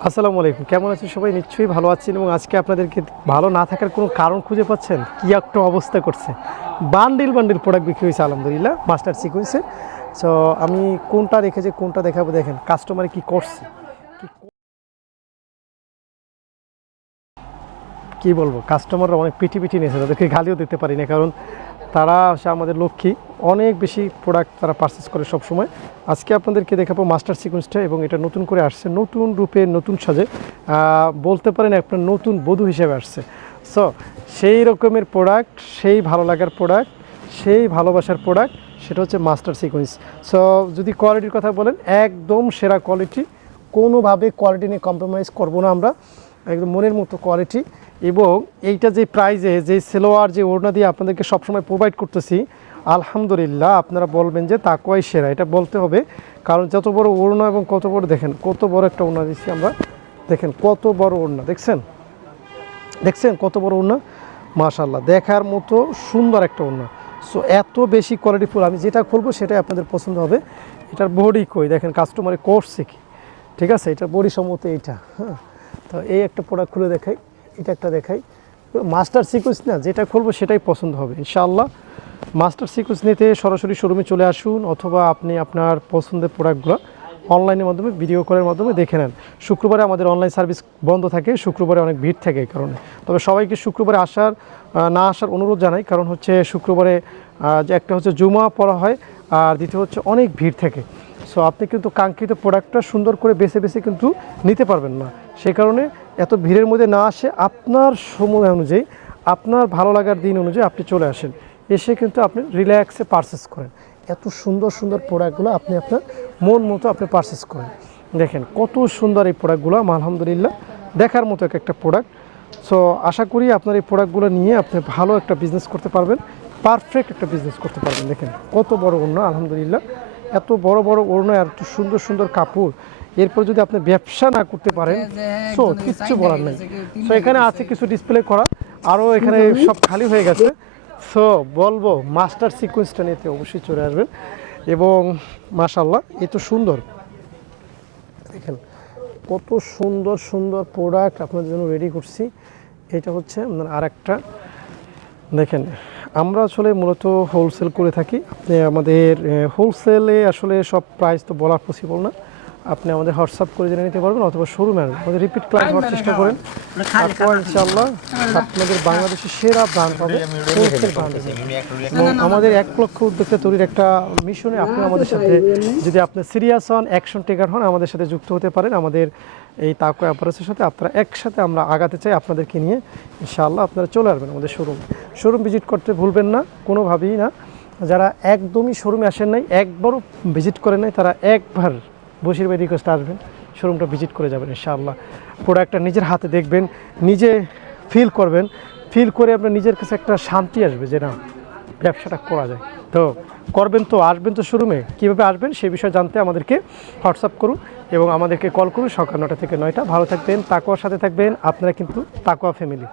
আসসালামু আলাইকুম। কেমন আছেন সবাই? নিশ্চয়ই ভালো আছেন এবং আজকে আপনাদেরকে ভালো না থাকার কোনো কারণ খুঁজে পাচ্ছেন? কি একটা অবস্থা করছে? বান্ডিল বান্ডিল প্রোডাক্ট বিক্রি হয়েছে, আলহামদুলিল্লাহ মাস্টার সিকুয়েন্সে সো আমি কোনটা রেখেছি, কোনটা দেখাবো, দেখেন কাস্টমারে কি করছে? কি- বলব? কাস্টমাররা অনেক পিটি পিটি নিয়েছে, তাদেরকে গালিও দিতে পারি না, কারণ তারা হচ্ছে আমাদের লক্ষ্মী। অনেক বেশি প্রোডাক্ট তারা পারচেস করে সব সময় আজকে আপনাদেরকে দেখাবো মাস্টার সিকোয়েন্সটা এবং এটা নতুন করে আসছে, নতুন রূপে, নতুন সাজে। বলতে পারেন আপনার নতুন বধূ হিসেবে আসছে। সো সেই রকমের প্রোডাক্ট সেই ভালো লাগার প্রোডাক্ট সেই ভালোবাসার প্রোডাক্ট সেটা হচ্ছে মাস্টার সিকোয়েন্স সো যদি কোয়ালিটির কথা বলেন, একদম সেরা কোয়ালিটি কোনোভাবে কোয়ালিটি নিয়ে কম্প্রোমাইজ করব না আমরা। একদম মনের মতো কোয়ালিটি এবং এইটা যে প্রাইজে যে সেলোয়ার যে ওড়না দিয়ে আপনাদেরকে সবসময় প্রোভাইড করতেছি, আলহামদুলিল্লাহ আপনারা বলবেন যে তাকুয়াই সেরা। এটা বলতে হবে, কারণ যত বড় ওড়না এবং কত বড়, দেখেন, কত বড় একটা ওড়না দিচ্ছি আমরা। দেখেন, কত বড় ওড়না দেখছেন? দেখছেন কত বড় ওড়না মাশাল্লাহ দেখার মতো সুন্দর একটা ওড়না সো এত বেশি কোয়ালিটি ফুল, আমি যেটা খুলবো সেটাই আপনাদের পছন্দ হবে। এটার বডি কই? দেখেন কাস্টমারে করছে কি? ঠিক আছে, এটার বডি সম্মত এইটা হ্যাঁ? তো এই একটা প্রোডাক্ট খুলে দেখাই। এটা একটা দেখাই। মাস্টার সিকুয়েন্স না, যেটা খুলবো সেটাই পছন্দ হবে, ইনশাআল্লাহ। মাস্টার সিকুয়েন্স নিতে সরাসরি শোরুমে চলে আসুন, অথবা আপনি আপনার পছন্দের প্রোডাক্টগুলো অনলাইনের মাধ্যমে, ভিডিও কলের মাধ্যমে দেখে নেন। শুক্রবারে আমাদের অনলাইন সার্ভিস বন্ধ থাকে, শুক্রবারে অনেক ভিড় থাকে এই কারণে। তবে সবাইকে শুক্রবারে আসার না আসার অনুরোধ জানাই, কারণ হচ্ছে শুক্রবারে যে একটা হচ্ছে জুমা পড়া হয়, আর দ্বিতীয় হচ্ছে অনেক ভিড় থাকে। সো আপনি কিন্তু কাঙ্ক্ষিত প্রোডাক্টটা সুন্দর করে বেছে বেছে কিন্তু নিতে পারবেন না। সেই কারণে এত ভিড়ের মধ্যে না আসে, আপনার সময় অনুযায়ী, আপনার ভালো লাগার দিন অনুযায়ী আপনি চলে আসেন। এসে কিন্তু আপনি রিল্যাক্সে পারচেস করেন। এত সুন্দর সুন্দর প্রোডাক্টগুলো আপনি আপনার মন মতো আপনি পারচেস করেন। দেখেন, কত সুন্দর এই প্রোডাক্টগুলো আলহামদুলিল্লাহ, দেখার মতো এক একটা প্রোডাক্ট সো আশা করি আপনার এই প্রোডাক্টগুলো নিয়ে আপনি ভালো একটা বিজনেস করতে পারবেন পারফেক্ট একটা বিজনেস করতে পারবেন। দেখেন, কত বড় অন্য, আলহামদুলিল্লাহ। এত বড় বড় ওড়না আর এত সুন্দর সুন্দর কাপড়। এরপর যদি আপনি ব্যবসা না করতে পারেন সো কিচ্ছু বলার নেই। সো এখানে আছে কিছু ডিসপ্লে করা। আরও এখানে সব খালি হয়ে গেছে। সো বলব মাস্টার সিকোয়েন্সটা নিতে অবশ্যই চলে আসবেন। এবং মাশাল্লাহ এ তো সুন্দর। দেখেন কত সুন্দর সুন্দর প্রোডাক্ট আপনাদের জন্য রেডি করছি। এটা হচ্ছে আপনার আর একটা দেখেন, আমরা আসলে মূলত হোলসেল করে থাকি। আমাদের হোলসেলে আসলে সব প্রাইস তো বলা পসিবল না। আপনি আমাদের হোয়াটসঅ্যাপ করে জেনে নিতে পারবেন অথবা শোরুমে আসবেন আমাদের রিপিট ক্লায়েন্ট হওয়ার চেষ্টা করেন। তারপর ইনশাল্লাহ আপনাদের বাংলাদেশের সেরা ব্র্যান্ড হবে এবং আমাদের এক লক্ষ উদ্যোক্তা তৈরির একটা মিশনে আপনি আমাদের সাথে যদি আপনি সিরিয়াস হন অ্যাকশন টেকার হন আমাদের সাথে যুক্ত হতে পারেন। আমাদের এই তাকো অ্যাপারেসের সাথে আপনারা একসাথে আমরা আগাতে চাই আপনাদেরকে নিয়ে। ইনশাআল্লাহ আপনারা চলে আসবেন আমাদের শোরুম শোরুম ভিজিট করতে ভুলবেন না কোনোভাবেই না। যারা একদমই শোরুমে আসেন নাই একবারও ভিজিট করেন নাই তারা একবার বসির বাই রিকোয়েস্ট আসবেন শোরুমটা ভিজিট করে যাবেন, ইনশাআল্লাহ। প্রোডাক্টটা নিজের হাতে দেখবেন, নিজে ফিল করবেন। ফিল করে আপনার নিজের কাছে একটা শান্তি আসবে যে না, ব্যবসাটা করা যায়। তো করবেন তো, আসবেন তো শোরুমে কীভাবে আসবেন সেই বিষয়ে জানতে আমাদেরকে হোয়াটসঅ্যাপ করুন এবং আমাদেরকে কল করুন সকাল নটা থেকে নয়টা। ভালো থাকবেন তাকুয়ার সাথে থাকবেন। আপনারা কিন্তু তাকুয়া ফ্যামিলি